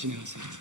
진행하세요.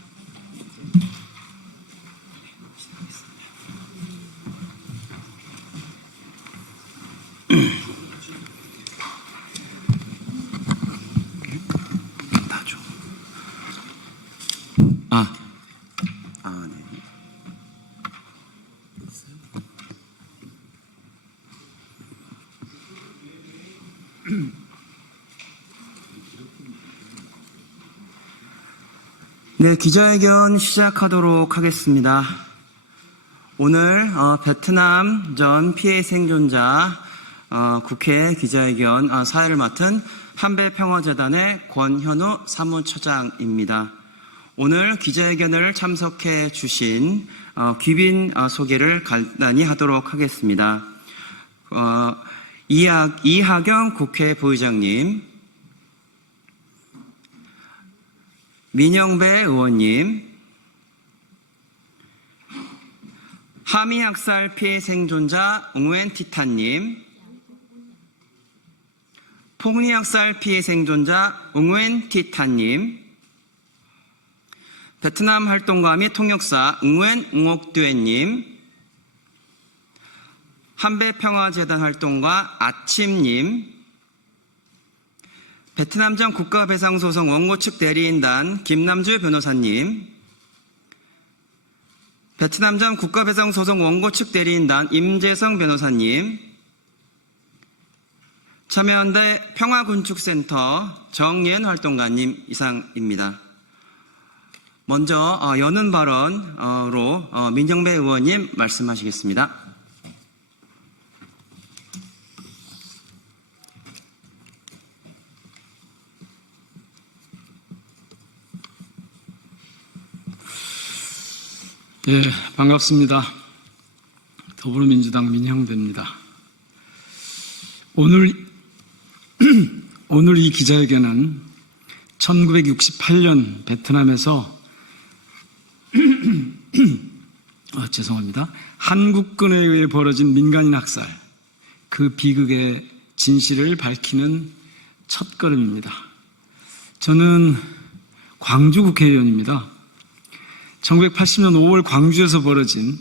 네, 기자회견 시작하도록 하겠습니다. 오늘 베트남 전 피해 생존자 국회 기자회견 사회를 맡은 한배평화재단의 권현우 사무처장입니다. 오늘 기자회견을 참석해 주신 귀빈 소개를 간단히 하도록 하겠습니다. 이하경 국회 부의장님, 민영배 의원님, 하미학살 피해 생존자 웅웬티타님, 폭리학살 피해 생존자 웅웬티타님, 베트남 활동가 및 통역사 웅웬 웅옥듀에님, 한배평화재단 활동가 아침님, 베트남전 국가배상소송 원고 측 대리인단 김남주 변호사님, 베트남전 국가배상소송 원고 측 대리인단 임재성 변호사님, 참여연대 평화군축센터 정예은 활동가님 이상입니다. 먼저 여는 발언으로 민정배 의원님 말씀하시겠습니다. 예, 반갑습니다. 더불어민주당 민형배입니다. 오늘 이 기자회견은 1968년 베트남에서 한국군에 의해 벌어진 민간인 학살, 그 비극의 진실을 밝히는 첫걸음입니다. 저는 광주 국회의원입니다. 1980년 5월 광주에서 벌어진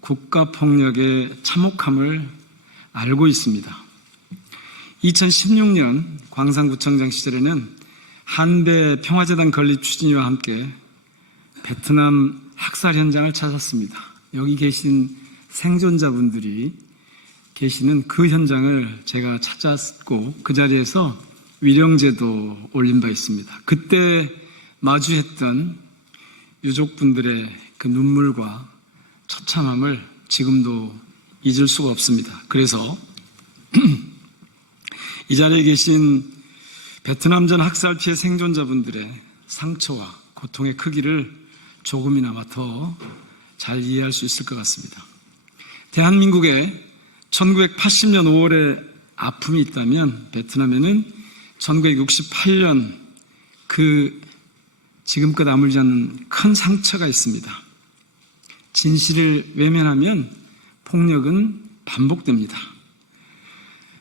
국가폭력의 참혹함을 알고 있습니다. 2016년 광산구청장 시절에는 한배 평화재단 건립 추진위와 함께 베트남 학살 현장을 찾았습니다. 여기 계신 생존자분들이 계시는 그 현장을 제가 찾았고 그 자리에서 위령제도 올린 바 있습니다. 그때 마주했던 유족분들의 그 눈물과 처참함을 지금도 잊을 수가 없습니다. 그래서 이 자리에 계신 베트남전 학살 피해 생존자분들의 상처와 고통의 크기를 조금이나마 더 잘 이해할 수 있을 것 같습니다. 대한민국에 1980년 5월에 아픔이 있다면 베트남에는 1968년 그 지금껏 아물지 않는 큰 상처가 있습니다. 진실을 외면하면 폭력은 반복됩니다.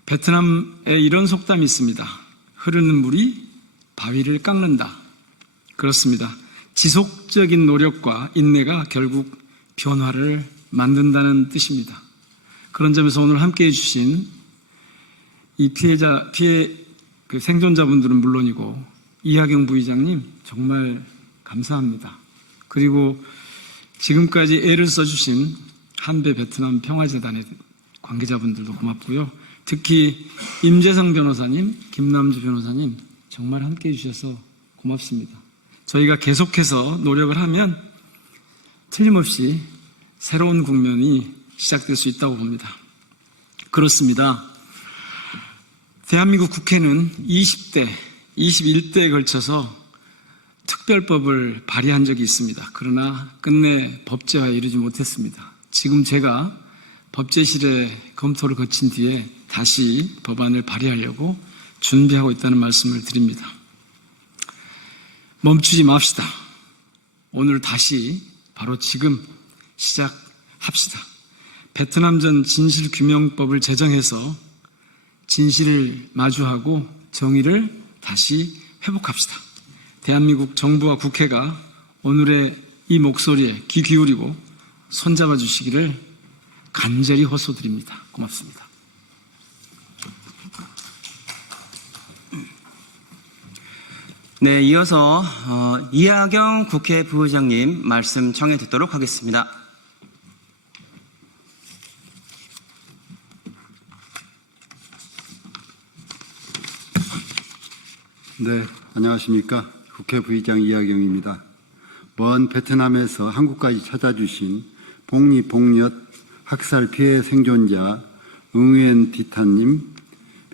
베트남에 이런 속담이 있습니다. 흐르는 물이 바위를 깎는다. 그렇습니다. 지속적인 노력과 인내가 결국 변화를 만든다는 뜻입니다. 그런 점에서 오늘 함께 해주신 이 피해 생존자분들은 물론이고 이하경 부의장님 정말 감사합니다. 그리고 지금까지 애를 써주신 한배 베트남 평화재단의 관계자분들도 고맙고요. 특히 임재성 변호사님, 김남주 변호사님 정말 함께 해주셔서 고맙습니다. 저희가 계속해서 노력을 하면 틀림없이 새로운 국면이 시작될 수 있다고 봅니다. 그렇습니다. 대한민국 국회는 20대, 21대에 걸쳐서 특별법을 발의한 적이 있습니다. 그러나 끝내 법제화에 이르지 못했습니다. 지금 제가 법제실에 검토를 거친 뒤에 다시 법안을 발의하려고 준비하고 있다는 말씀을 드립니다. 멈추지 맙시다. 오늘 다시 바로 지금 시작합시다. 베트남전 진실규명법을 제정해서 진실을 마주하고 정의를 다시 회복합시다. 대한민국 정부와 국회가 오늘의 이 목소리에 귀 기울이고 손잡아 주시기를 간절히 호소드립니다. 고맙습니다. 네, 이어서 이하경 국회 부의장님 말씀 청해 듣도록 하겠습니다. 네, 안녕하십니까. 국회 부의장 이하경입니다. 먼 베트남에서 한국까지 찾아주신 복리 복엿 학살 피해 생존자 응우엔 디타님,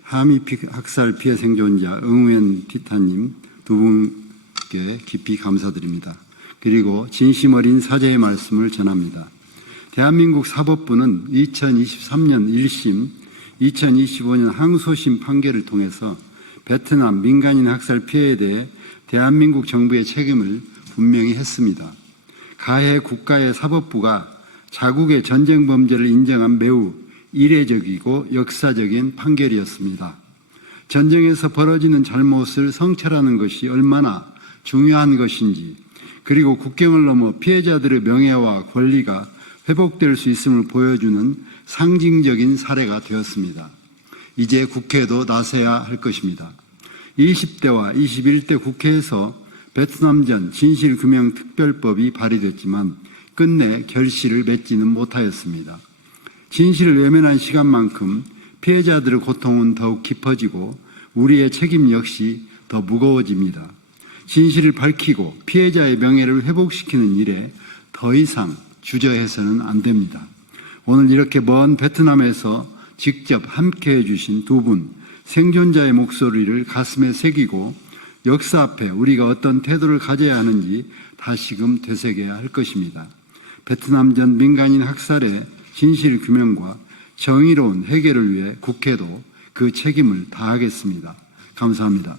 하미 학살 피해 생존자 응우엔 디타님 두 분께 깊이 감사드립니다. 그리고 진심 어린 사죄의 말씀을 전합니다. 대한민국 사법부는 2023년 1심, 2025년 항소심 판결을 통해서 베트남 민간인 학살 피해에 대해 대한민국 정부의 책임을 분명히 했습니다. 가해 국가의 사법부가 자국의 전쟁 범죄를 인정한 매우 이례적이고 역사적인 판결이었습니다. 전쟁에서 벌어지는 잘못을 성찰하는 것이 얼마나 중요한 것인지, 그리고 국경을 넘어 피해자들의 명예와 권리가 회복될 수 있음을 보여주는 상징적인 사례가 되었습니다. 이제 국회도 나서야 할 것입니다. 20대와 21대 국회에서 베트남전 진실규명특별법이 발의됐지만 끝내 결실을 맺지는 못하였습니다. 진실을 외면한 시간만큼 피해자들의 고통은 더욱 깊어지고 우리의 책임 역시 더 무거워집니다. 진실을 밝히고 피해자의 명예를 회복시키는 일에 더 이상 주저해서는 안 됩니다. 오늘 이렇게 먼 베트남에서 직접 함께해 주신 두 분, 생존자의 목소리를 가슴에 새기고 역사 앞에 우리가 어떤 태도를 가져야 하는지 다시금 되새겨야 할 것입니다. 베트남전 민간인 학살의 진실 규명과 정의로운 해결을 위해 국회도 그 책임을 다하겠습니다. 감사합니다.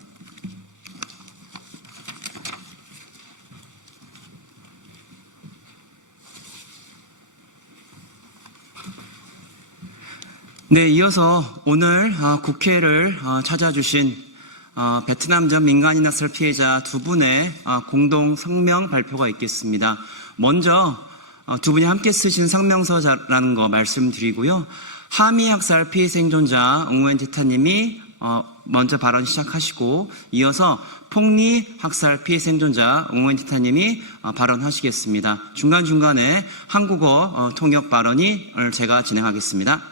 네, 이어서 오늘 국회를 찾아주신 베트남전 민간인 학살 피해자 두 분의 공동 성명 발표가 있겠습니다. 먼저 두 분이 함께 쓰신 성명서라는 거 말씀드리고요. 하미 학살 피해 생존자 응우엔 디타님이 먼저 발언 시작하시고 이어서 폭리 학살 피해 생존자 응우엔 디타님이 발언하시겠습니다. 중간중간에 한국어 통역 발언이 제가 진행하겠습니다.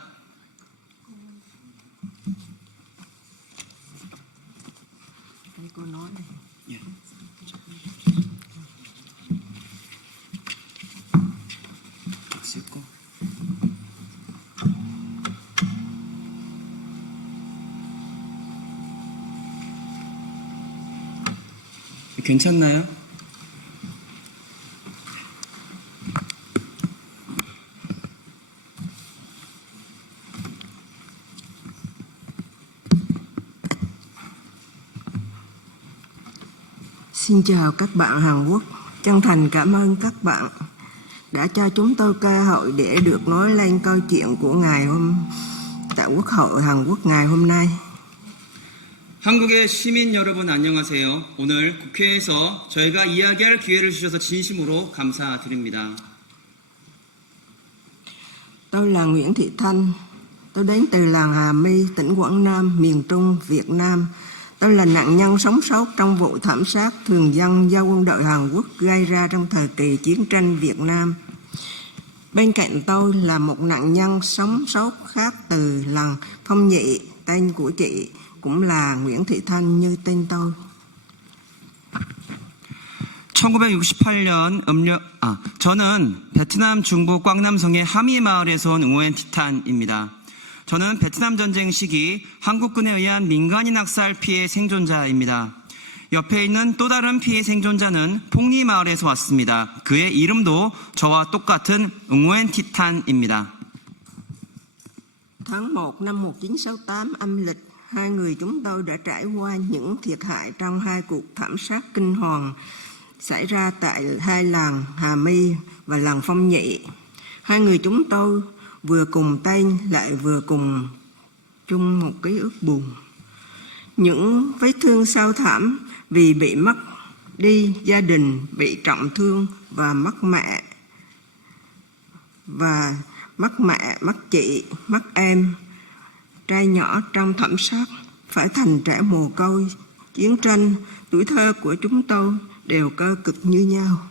괜찮나요? Xin chào các bạn Hàn Quốc, chân thành cảm ơn các bạn đã cho chúng tôi cơ hội để được nói lên câu chuyện của ngày tại Quốc hội Hàn Quốc ngày hôm nay. 한국의 시민 여러분 안녕하세요. 오늘 국회에서 저희가 이야기할 기회를 주셔서 진심으로 감사드립니다. Tôi là Nguyễn Thị Thanh, tôi đến từ làng Hà My, tỉnh Quảng Nam, miền Trung, Việt Nam. Tôi là nạn nhân sống sót trong vụ thảm sát thường dân do quân đội Hàn Quốc gây ra trong thời kỳ chiến tranh Việt Nam. Bên cạnh tôi là một nạn nhân sống sót khác từ làng Phong Nhị, tên của chị cũng là Nguyễn Thị Thanh như tên tôi. 1968년 저는 베트남 중부 꽝남성의 하미 마을에서 온 응우엔 티탄입니다. 저는 베트남 전쟁 시기 한국군에 의한 민간인 학살 피해 생존자입니다. 옆에 있는 또 다른 피해 생존자는 폭리 마을에서 왔습니다. 그의 이름도 저와 똑같은 응우엔 티탄입니다. Tháng 1 năm 1968 âm lịch, hai người chúng tôi đã trải qua những thiệt hại trong hai cuộc thảm sát kinh hoàng xảy ra tại hai làng Hà My và làng Phong Nhị. Hai người chúng tôi vừa cùng tên lại vừa cùng chung một ký ức buồn. Những vết thương sâu thẳm vì bị mất đi gia đình bị trọng thương và mất mẹ, mất chị, mất em. Trai nhỏ trong thảm sát phải thành trẻ mồ côi. Chiến tranh, tuổi thơ của chúng tôi đều cơ cực như nhau.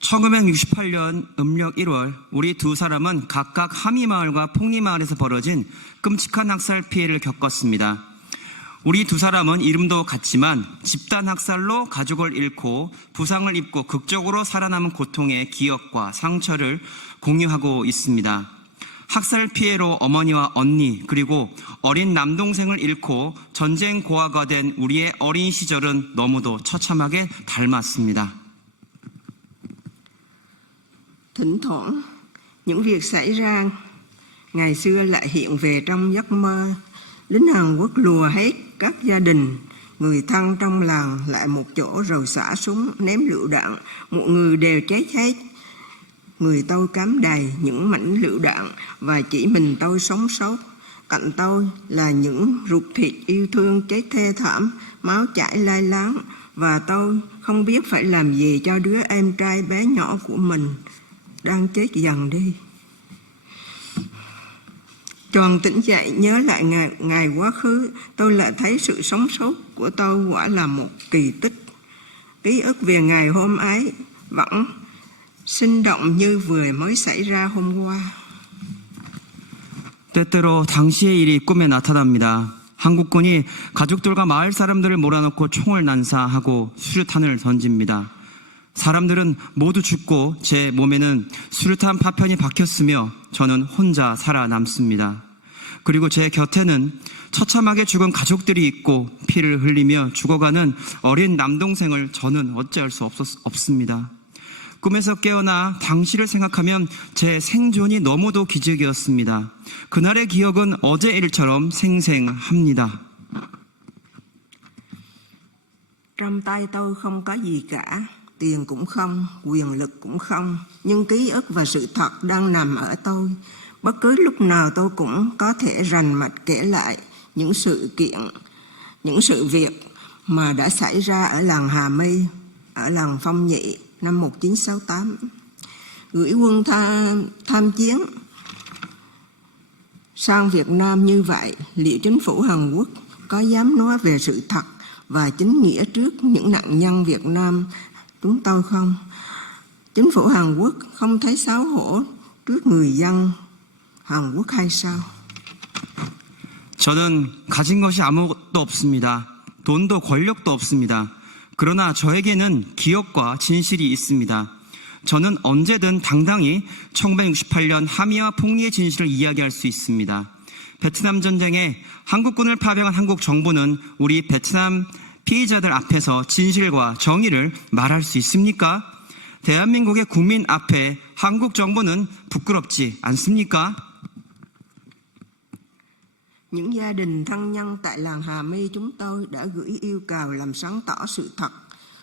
1968년 음력 1월 우리 두 사람은 각각 하미마을과 폭리마을에서 벌어진 끔찍한 학살 피해를 겪었습니다. 우리 두 사람은 이름도 같지만 집단 학살로 가족을 잃고 부상을 입고 극적으로 살아남은 고통의 기억과 상처를 공유하고 있습니다. 학살 피해로 어머니와 언니 그리고 어린 남동생을 잃고 전쟁 고아가 된 우리의 어린 시절은 너무도 처참하게 닮았습니다. Thỉnh thoảng, những việc xảy ra ngày xưa lại hiện về trong giấc mơ. Lính Hàn Quốc lùa hết các gia đình, người thân trong làng lại một chỗ rồi xả súng, ném lựu đạn. Mọi người đều chết hết. Người tôi cắm đầy những mảnh lựu đạn và chỉ mình tôi sống sót. Cạnh tôi là những ruột thịt yêu thương chết thê thảm, máu chảy lai láng. Và tôi không biết phải làm gì cho đứa em trai bé nhỏ của mình đang chết dần đi. Tròn tỉnh dậy nhớ lại ngày quá khứ, tôi lại thấy sự sống sót của tôi quả là một kỳ tích. Ký ức về ngày hôm ấy vẫn sinh động như vừa mới xảy ra hôm qua. 때때로 당시의 일이 꿈에 나타납니다. 한국군이 가족들과 마을 사람들을 몰아넣고 총을 난사하고 수류탄을 던집니다. 사람들은 모두 죽고 제 몸에는 수류탄 파편이 박혔으며 저는 혼자 살아남습니다. 그리고 제 곁에는 처참하게 죽은 가족들이 있고 피를 흘리며 죽어가는 어린 남동생을 저는 어찌할 수 없습니다. 꿈에서 깨어나 당시를 생각하면 제 생존이 너무도 기적이었습니다. 그날의 기억은 어제 일처럼 생생합니다. Trong tay tôi không có gì cả, tiền cũng không, quyền lực cũng không, nhưng ký ức và sự thật đang nằm ở tôi. Bất cứ lúc nào tôi cũng có thể rành mạch kể lại những sự kiện, những sự việc mà đã xảy ra ở làng Hà My, ở làng Phong Nhị năm 1968. Gửi quân tham chiến sang Việt Nam như vậy, liệu chính phủ Hàn Quốc có dám nói về sự thật và chính nghĩa trước những nạn nhân Việt Nam chúng tôi không? Chính phủ Hàn Quốc không thấy xấu hổ trước người dân Hàn Quốc hay sao? 저는 가진 것이 아무것도 없습니다. 돈도 권력도 없습니다. 그러나 저에게는 기억과 진실이 있습니다. 저는 언제든 당당히 1968년 하미와 폭리의 진실을 이야기할 수 있습니다. 베트남 전쟁에 한국군을 파병한 한국 정부는 우리 베트남 피해자들 앞에서 진실과 정의를 말할 수 있습니까? 대한민국의 국민 앞에 한국 정부는 부끄럽지 않습니까? Những gia đình thân nhân tại làng Hà My chúng tôi đã gửi yêu cầu làm sáng tỏ sự thật.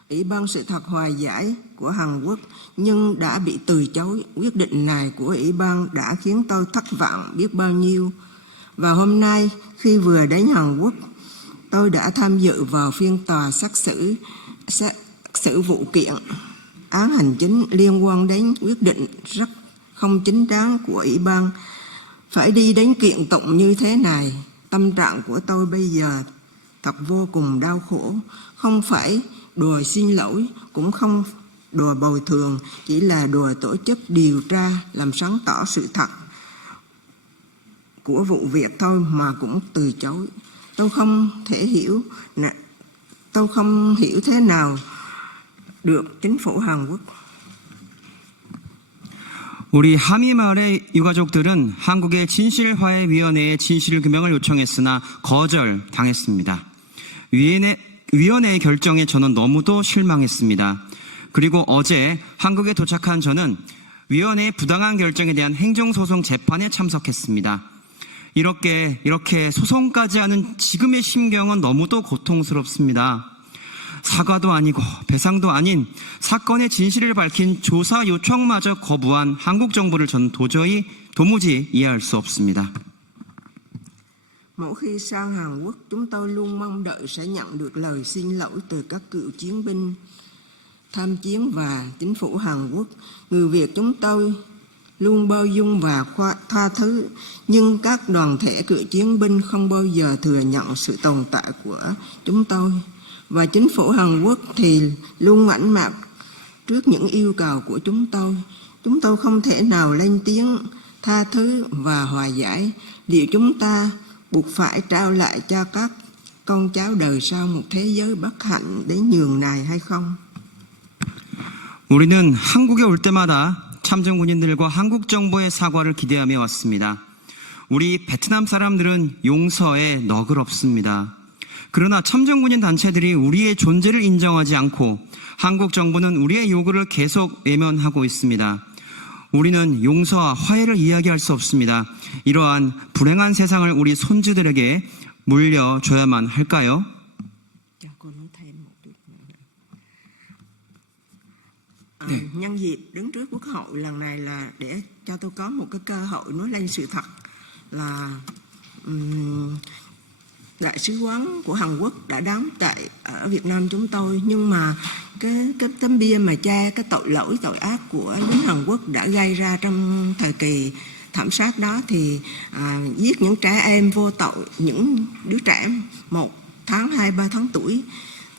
Ủy ban sự thật hòa giải của Hàn Quốc nhưng đã bị từ chối. Quyết định này của Ủy ban đã khiến tôi thất vọng biết bao nhiêu. Và hôm nay khi vừa đến Hàn Quốc, tôi đã tham dự vào phiên tòa xét xử vụ kiện án hành chính liên quan đến quyết định rất không chính đáng của Ủy ban. Phải đi đến kiện tụng như thế này, tâm trạng của tôi bây giờ thật vô cùng đau khổ. Không phải đòi xin lỗi, cũng không đòi bồi thường, chỉ là đòi tổ chức điều tra làm sáng tỏ sự thật của vụ việc thôi mà cũng từ chối. Tôi không hiểu thế nào được chính phủ Hàn Quốc. 우리 하미마을의 유가족들은 한국의 진실화해위원회에 진실규명을 요청했으나 거절당했습니다. 위원회의 결정에 저는 너무도 실망했습니다. 그리고 어제 한국에 도착한 저는 위원회의 부당한 결정에 대한 행정소송 재판에 참석했습니다. 이렇게 소송까지 하는 지금의 심경은 너무도 고통스럽습니다. 사과도 아니고 배상도 아닌 사건의 진실을 밝힌 조사 요청마저 거부한 한국 정부를 저는 도무지 이해할 수 없습니다. Mỗi khi sang Hàn Quốc, chúng tôi luôn mong đợi sẽ nhận được lời xin lỗi từ các cựu chiến binh tham chiến và chính phủ Hàn Quốc. Người Việt chúng tôi luôn bao dung và tha thứ, nhưng các đoàn thể cựu chiến binh không bao giờ thừa nhận sự tồn tại của chúng tôi. Và chính phủ Hàn Quốc thì luôn ngoảnh mặt trước những yêu cầu của chúng tôi. Chúng tôi không thể nào lên tiếng tha thứ và hòa giải. Liệu chúng ta buộc phải trao lại cho các con cháu đời sau một thế giới bất hạnh đến nhường này hay không? 우리는 한국에 올 때마다 참전 군인들과 한국 정부의 사과를 기대하며 왔습니다. 우리 베트남 사람들은 용서에 너그럽습니다. 그러나 참전군인 단체들이 우리의 존재를 인정하지 않고 한국 정부는 우리의 요구를 계속 외면하고 있습니다. 우리는 용서와 화해를 이야기할 수 없습니다. 이러한 불행한 세상을 우리 손주들에게 물려줘야만 할까요? Nhân dịp đứng trước Quốc hội lần này là để cho tôi có một cái cơ hội nói lên sự thật là Đại sứ quán của Hàn Quốc đã đóng tại ở Việt Nam chúng tôi, nhưng mà cái tấm bia mà che cái tội lỗi tội ác của lính Hàn Quốc đã gây ra trong thời kỳ thảm sát đó thì giết những trẻ em vô tội, những đứa trẻ 1 tháng, 2, 3 tháng tuổi.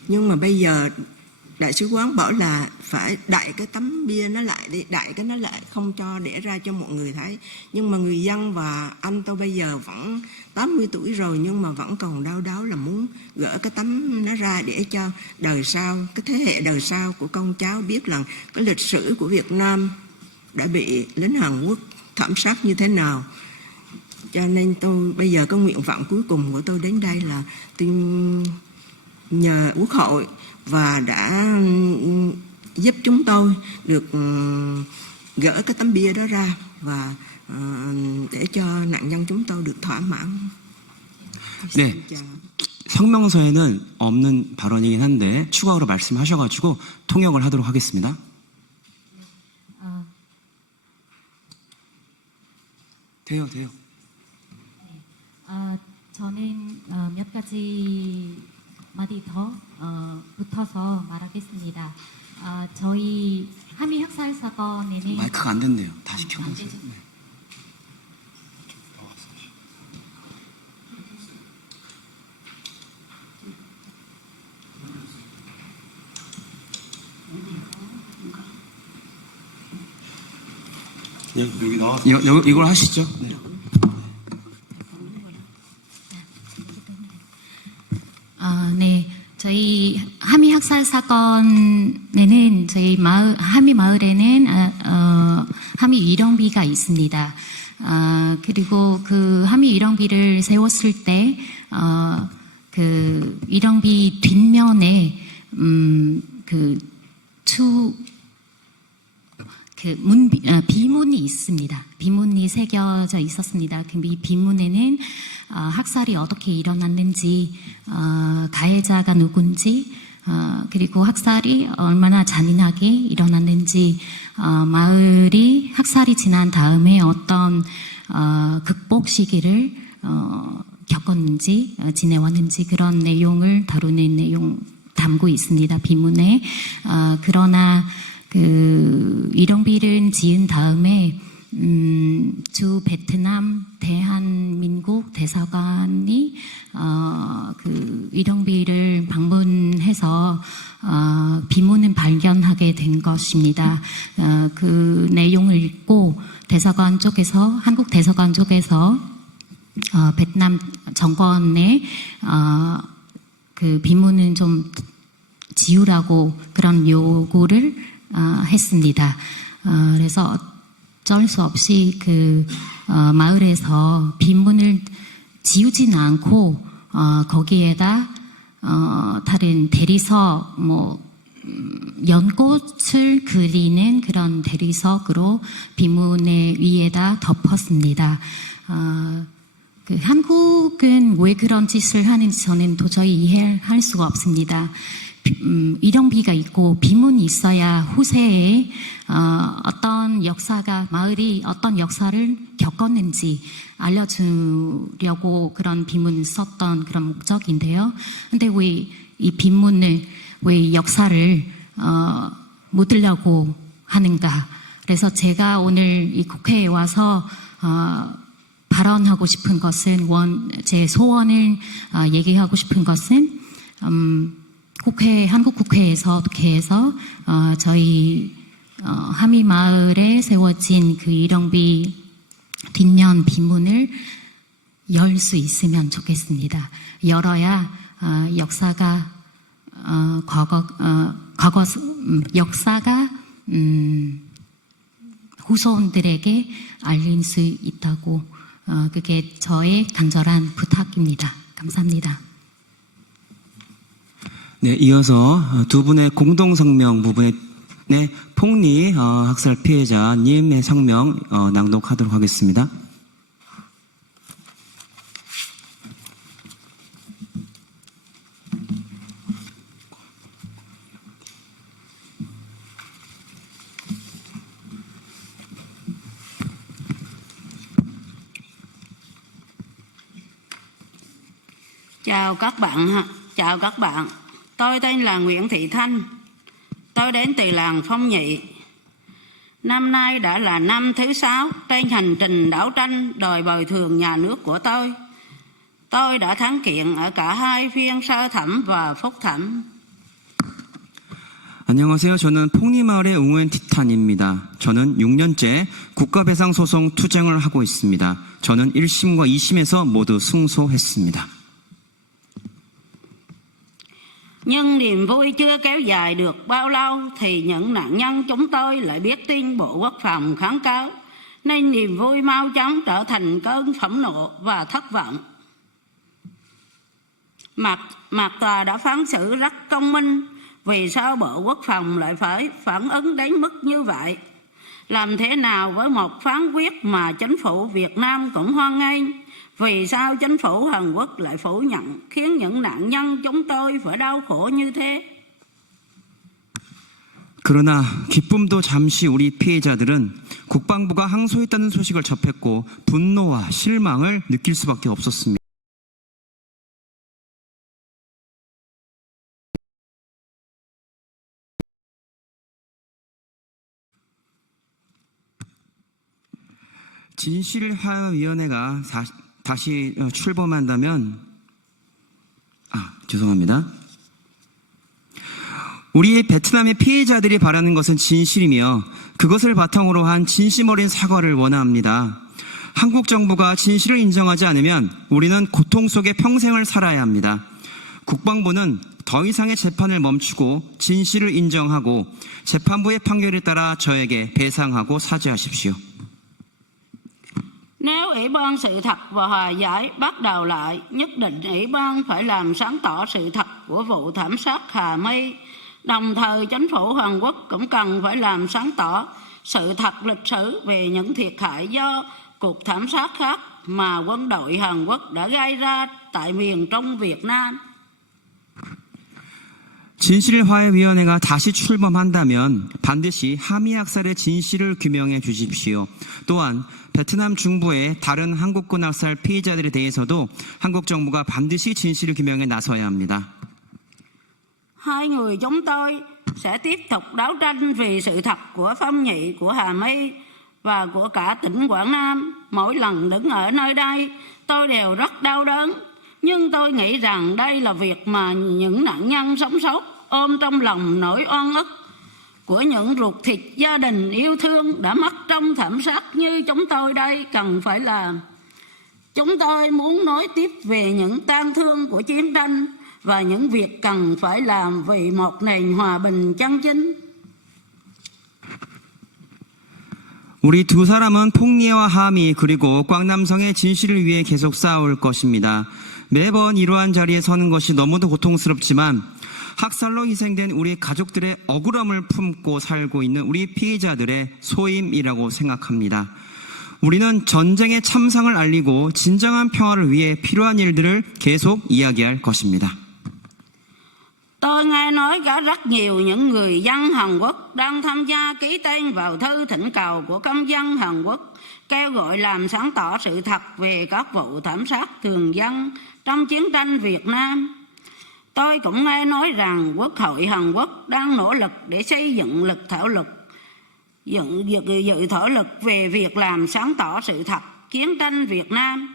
Nhưng mà bây giờ đại sứ quán bảo là phải đậy cái tấm bia nó lại, đi đậy cái nó lại, không cho để ra cho mọi người thấy. Nhưng mà người dân và anh tôi bây giờ vẫn 80 tuổi rồi nhưng mà vẫn còn đau đáu là muốn gỡ cái tấm nó ra để cho đời sau, cái thế hệ đời sau của con cháu biết là cái lịch sử của Việt Nam đã bị lính Hàn Quốc thảm sát như thế nào. Cho nên tôi bây giờ cái nguyện vọng cuối cùng của tôi đến đây là tôi nhờ Quốc hội và đã giúp chúng tôi được gỡ cái tấm bia đó ra và để cho nạn nhân chúng tôi được thỏa mãn. 네, 성명서에는 없는 발언이긴 한데 추가로 말씀하셔가지고 통역을 하도록 하겠습니다. 돼요. 저는 몇 가지 마디 더 붙어서 말하겠습니다. 저희 한미 학살 사건에는 마이크가 안 된대요. 다시 켜보세요. 네. 여기 나와서 이걸 하시죠. 네. 네, 저희 한미 학살 사건에는 저희 한미 마을에는 한미 위령비가 있습니다. 그리고 그 한미 위령비를 세웠을 때 그 위령비 뒷면에 비문이 있습니다. 비문이 새겨져 있었습니다. 그 비문에는 학살이 어떻게 일어났는지, 가해자가 누군지, 그리고 학살이 얼마나 잔인하게 일어났는지, 마을이 학살이 지난 다음에 어떤 극복 시기를 겪었는지, 지내왔는지 그런 내용을 다루는 내용 담고 있습니다. 비문에. 그러나 그 위령비를 지은 다음에 주 베트남 대한민국 대사관이 그 위령비를 방문해서 비문을 발견하게 된 것입니다. 그 내용을 읽고 대사관 쪽에서 한국 대사관 쪽에서 베트남 정권에 그 비문은 좀 지우라고 그런 요구를 했습니다. 그래서 어쩔 수 없이 그 마을에서 빈문을 지우지는 않고 거기에다 다른 대리석 연꽃을 그리는 그런 대리석으로 빈문의 위에다 덮었습니다. 그 한국은 왜 그런 짓을 하는지 저는 도저히 이해할 수가 없습니다. 위령비가 있고 비문이 있어야 후세에 어떤 역사가 마을이 어떤 역사를 겪었는지 알려주려고 그런 비문을 썼던 그런 목적인데요. 근데 왜 이 비문을 왜 역사를 묻으려고 하는가? 그래서 제가 오늘 이 국회에 와서 발언하고 싶은 것은 제 소원을 얘기하고 싶은 것은 한국 국회에서 어떻게 해서 저희 하미 마을에 세워진 그 일영비 뒷면 비문을 열 수 있으면 좋겠습니다. 열어야 역사가 역사가 후손들에게 알릴 수 있다고 그게 저의 간절한 부탁입니다. 감사합니다. 네, 이어서 두 분의 공동 성명 부분에 폭리 학살 피해자님의 성명 낭독하도록 하겠습니다. Chào các bạn. Tôi tên là Nguyễn Thị Thanh. Tôi đến từ làng Phong Nhị. Năm nay đã là năm thứ 6 trên hành trình đấu tranh đòi bồi thường nhà nước của tôi. Tôi đã thắng kiện ở cả hai phiên sơ thẩm và phúc thẩm. 안녕하세요. 저는 폭리마을의 웅웬 티탄입니다. 저는 6년째 국가배상소송 투쟁을 하고 있습니다. 저는 1심과 2심에서 모두 승소했습니다. Nhưng niềm vui chưa kéo dài được bao lâu thì những nạn nhân chúng tôi lại biết tin Bộ Quốc phòng kháng cáo, nên niềm vui mau chóng trở thành cơn phẫn nộ và thất vọng. Mặt tòa đã phán xử rất công minh, vì sao Bộ Quốc phòng lại phải phản ứng đến mức như vậy? Làm thế nào với một phán quyết mà chính phủ Việt Nam cũng hoan nghênh? Vì sao chính phủ Hàn Quốc lại phủ nhận, khiến những nạn nhân chúng tôi phải đau khổ như thế? 그러나 기쁨도 잠시 우리 피해자들은 국방부가 항소했다는 소식을 접했고 분노와 실망을 느낄 수밖에 없었습니다. 진실화위원회가 다시 출범한다면 죄송합니다. 우리 베트남의 피해자들이 바라는 것은 진실이며 그것을 바탕으로 한 진심 어린 사과를 원합니다. 한국 정부가 진실을 인정하지 않으면 우리는 고통 속에 평생을 살아야 합니다. 국방부는 더 이상의 재판을 멈추고 진실을 인정하고 재판부의 판결에 따라 저에게 배상하고 사죄하십시오. Nếu Ủy ban sự thật và hòa giải bắt đầu lại, nhất định Ủy ban phải làm sáng tỏ sự thật của vụ thảm sát Hà My. Đồng thời chính phủ Hàn Quốc cũng cần phải làm sáng tỏ sự thật lịch sử về những thiệt hại do cuộc thảm sát khác mà quân đội Hàn Quốc đã gây ra tại miền Trung Việt Nam. 진실화해위원회가 다시 출범한다면 반드시 하미 학살의 진실을 규명해 주십시오. 또한 베트남 중부의 다른 한국군 학살 피해자들에 대해서도 한국 정부가 반드시 진실을 규명해 나서야 합니다. Hai người chúng tôi sẽ tiếp tục đấu tranh vì sự thật của Phong Nhị, của Hà My và của cả tỉnh Quảng Nam. Mỗi lần đứng ở nơi đây, tôi đều rất đau đớn. Nhưng tôi nghĩ rằng đây là việc mà những nạn nhân sống sót ôm trong lòng nỗi oan ức của những ruột thịt gia đình yêu thương đã mất trong thảm sát như chúng tôi đây cần phải làm. Chúng tôi muốn nói tiếp về những tang thương của chiến tranh và những việc cần phải làm vì một nền hòa bình chân chính. 우리 두 사람은 폭리와 하미 그리고 꽝남성의 진실을 위해 계속 싸울 것입니다. 매번 이러한 자리에 서는 것이 너무도 고통스럽지만 학살로 희생된 우리 가족들의 억울함을 품고 살고 있는 우리 피해자들의 소임이라고 생각합니다. 우리는 전쟁의 참상을 알리고 진정한 평화를 위해 필요한 일들을 계속 이야기할 것입니다. Tôi nghe nói có rất nhiều những người dân Hàn Quốc đang tham gia ký tên vào thư thỉnh cầu của công dân Hàn Quốc kêu gọi làm sáng tỏ sự thật về các vụ thảm sát thường dân trong chiến tranh Việt Nam. Tôi cũng nghe nói rằng Quốc hội Hàn Quốc đang nỗ lực để xây dựng dự thảo luật về việc làm sáng tỏ sự thật chiến tranh Việt Nam.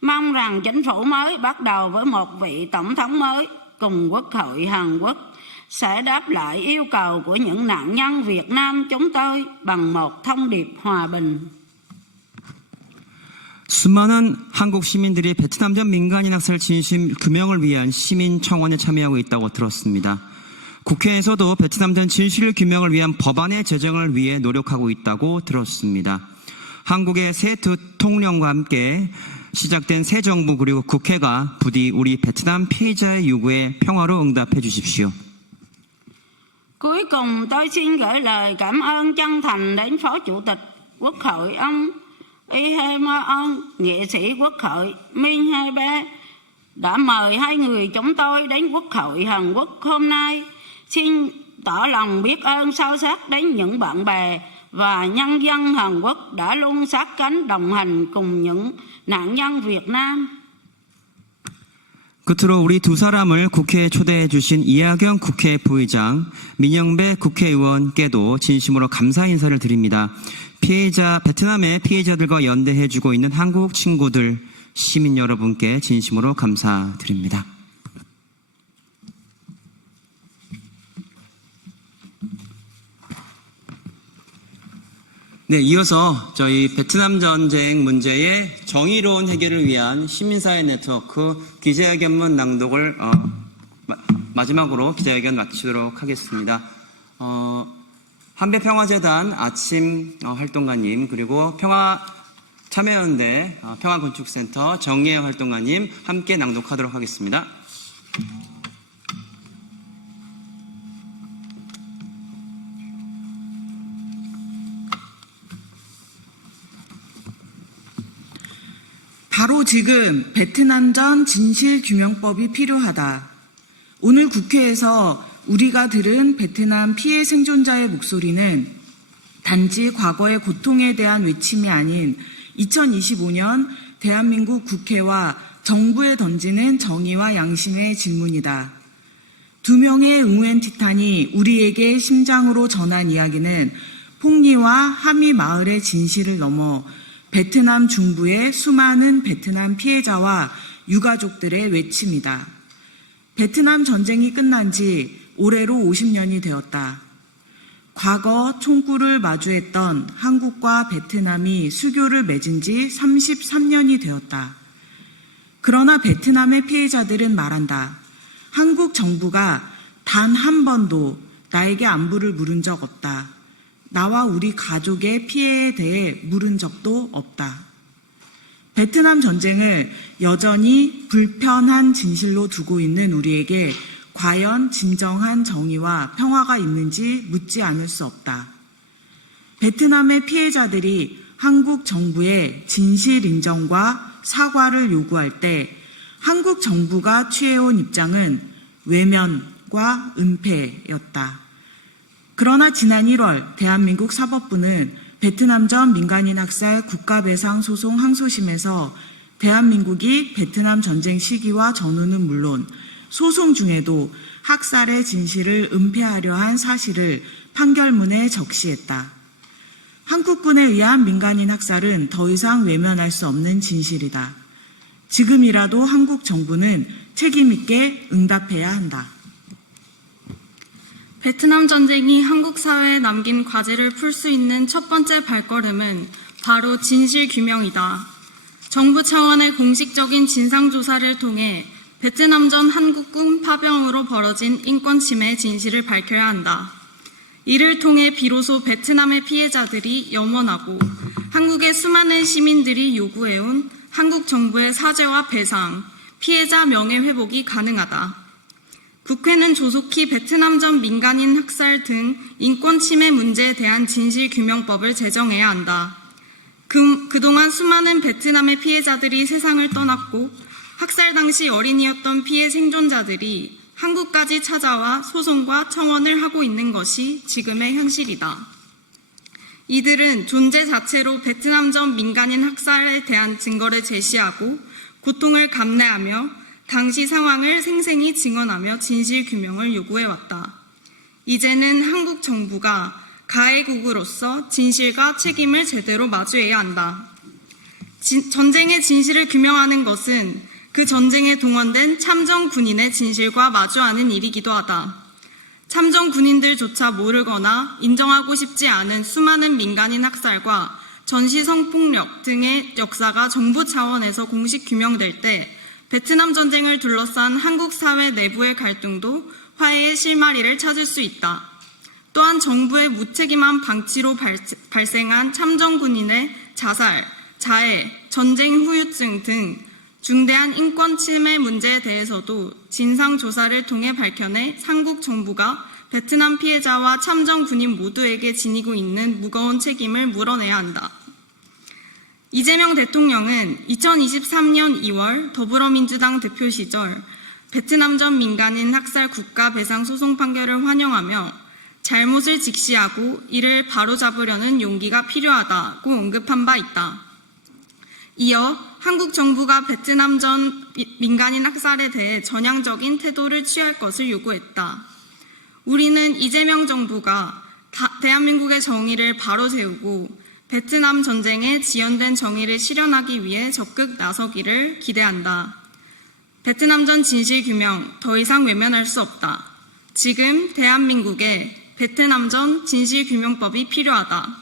Mong rằng chính phủ mới bắt đầu với một vị tổng thống mới cùng Quốc hội Hàn Quốc sẽ đáp lại yêu cầu của những nạn nhân Việt Nam chúng tôi bằng một thông điệp hòa bình. 수많은 한국 시민들이 베트남전 민간인 학살 진심 규명을 위한 시민 청원에 참여하고 있다고 들었습니다. 국회에서도 베트남전 진실 규명을 위한 법안의 제정을 위해 노력하고 있다고 들었습니다. 한국의 새 대통령과 함께 시작된 새 정부 그리고 국회가 부디 우리 베트남 피해자의 요구에 평화로 응답해 주십시오. Cuối cùng tôi xin gửi lời cảm ơn chân thành đến Phó Chủ tịch Quốc hội ông Ihe Ma On, nghệ sĩ Quốc hội Min Hai Ba đã mời hai người chúng tôi đến Quốc hội Hàn Quốc hôm nay. Xin tỏ lòng biết ơn sâu sắc đến những bạn bè và nhân dân Hàn Quốc đã luôn sát cánh đồng hành cùng những nạn nhân Việt Nam. 끝으로 우리 두 사람을 국회에 초대해 주신 이하경 국회 부의장, 민영배 국회의원께도 진심으로 감사 인사를 드립니다. 베트남의 피해자들과 연대해주고 있는 한국 친구들, 시민 여러분께 진심으로 감사드립니다. 네, 이어서 저희 베트남 전쟁 문제의 정의로운 해결을 위한 시민사회 네트워크 기자회견문 낭독을 마지막으로 기자회견 마치도록 하겠습니다. 한배평화재단 아침 활동가님 그리고 참여연대 평화건축센터 정예영 활동가님 함께 낭독하도록 하겠습니다. 바로 지금 베트남전 진실규명법이 필요하다. 오늘 국회에서 우리가 들은 베트남 피해 생존자의 목소리는 단지 과거의 고통에 대한 외침이 아닌 2025년 대한민국 국회와 정부에 던지는 정의와 양심의 질문이다. 두 명의 응우엔 티탄이 우리에게 심장으로 전한 이야기는 폭리와 하미 마을의 진실을 넘어 베트남 중부의 수많은 베트남 피해자와 유가족들의 외침이다. 베트남 전쟁이 끝난 지 올해로 50년이 되었다. 과거 총구를 마주했던 한국과 베트남이 수교를 맺은 지 33년이 되었다. 그러나 베트남의 피해자들은 말한다. 한국 정부가 단 한 번도 나에게 안부를 물은 적 없다. 나와 우리 가족의 피해에 대해 물은 적도 없다. 베트남 전쟁을 여전히 불편한 진실로 두고 있는 우리에게 과연 진정한 정의와 평화가 있는지 묻지 않을 수 없다. 베트남의 피해자들이 한국 정부의 진실 인정과 사과를 요구할 때 한국 정부가 취해온 입장은 외면과 은폐였다. 그러나 지난 1월 대한민국 사법부는 베트남전 민간인 학살 국가배상 소송 항소심에서 대한민국이 베트남 전쟁 시기와 전후는 물론 소송 중에도 학살의 진실을 은폐하려 한 사실을 판결문에 적시했다. 한국군에 의한 민간인 학살은 더 이상 외면할 수 없는 진실이다. 지금이라도 한국 정부는 책임 있게 응답해야 한다. 베트남 전쟁이 한국 사회에 남긴 과제를 풀 수 있는 첫 번째 발걸음은 바로 진실 규명이다. 정부 차원의 공식적인 진상조사를 통해 베트남전 한국군 파병으로 벌어진 인권 침해 진실을 밝혀야 한다. 이를 통해 비로소 베트남의 피해자들이 염원하고 한국의 수많은 시민들이 요구해온 한국 정부의 사죄와 배상, 피해자 명예회복이 가능하다. 국회는 조속히 베트남전 민간인 학살 등 인권 침해 문제에 대한 진실규명법을 제정해야 한다. 그동안 수많은 베트남의 피해자들이 세상을 떠났고 학살 당시 어린이였던 피해 생존자들이 한국까지 찾아와 소송과 청원을 하고 있는 것이 지금의 현실이다. 이들은 존재 자체로 베트남전 민간인 학살에 대한 증거를 제시하고 고통을 감내하며 당시 상황을 생생히 증언하며 진실규명을 요구해왔다. 이제는 한국 정부가 가해국으로서 진실과 책임을 제대로 마주해야 한다. 전쟁의 진실을 규명하는 것은 그 전쟁에 동원된 참전 군인의 진실과 마주하는 일이기도 하다. 참전 군인들조차 모르거나 인정하고 싶지 않은 수많은 민간인 학살과 전시 성폭력 등의 역사가 정부 차원에서 공식 규명될 때 베트남 전쟁을 둘러싼 한국 사회 내부의 갈등도 화해의 실마리를 찾을 수 있다. 또한 정부의 무책임한 방치로 발생한 참전 군인의 자살, 자해, 전쟁 후유증 등 중대한 인권 침해 문제에 대해서도 진상조사를 통해 밝혀내 한국 정부가 베트남 피해자와 참전 군인 모두에게 지니고 있는 무거운 책임을 물어내야 한다. 이재명 대통령은 2023년 2월 더불어민주당 대표 시절 베트남전 민간인 학살 국가배상 소송 판결을 환영하며 잘못을 직시하고 이를 바로잡으려는 용기가 필요하다고 언급한 바 있다. 이어 한국 정부가 베트남전 민간인 학살에 대해 전향적인 태도를 취할 것을 요구했다. 우리는 이재명 정부가 대한민국의 정의를 바로 세우고 베트남 전쟁에 지연된 정의를 실현하기 위해 적극 나서기를 기대한다. 베트남전 진실규명 더 이상 외면할 수 없다. 지금 대한민국에 베트남전 진실규명법이 필요하다.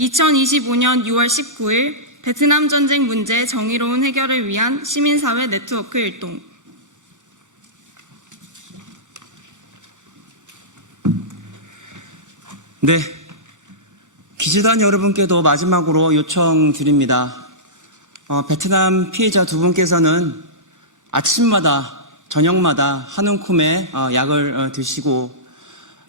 2025년 6월 19일 베트남 전쟁 문제의 정의로운 해결을 위한 시민사회 네트워크 일동. 네, 기재단 여러분께도 마지막으로 요청드립니다. 베트남 피해자 두 분께서는 아침마다 저녁마다 한 움큼의 약을 드시고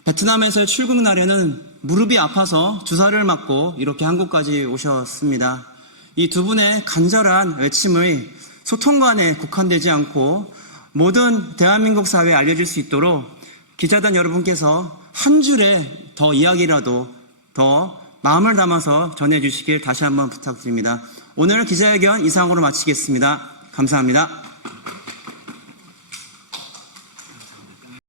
베트남에서 출국나려는 무릎이 아파서 주사를 맞고 이렇게 한국까지 오셨습니다. 이 두 분의 간절한 외침의 소통관에 국한되지 않고 모든 대한민국 사회에 알려질 수 있도록 기자단 여러분께서 한 줄의 더 이야기라도 더 마음을 담아서 전해주시길 다시 한번 부탁드립니다. 오늘 기자회견 이상으로 마치겠습니다. 감사합니다.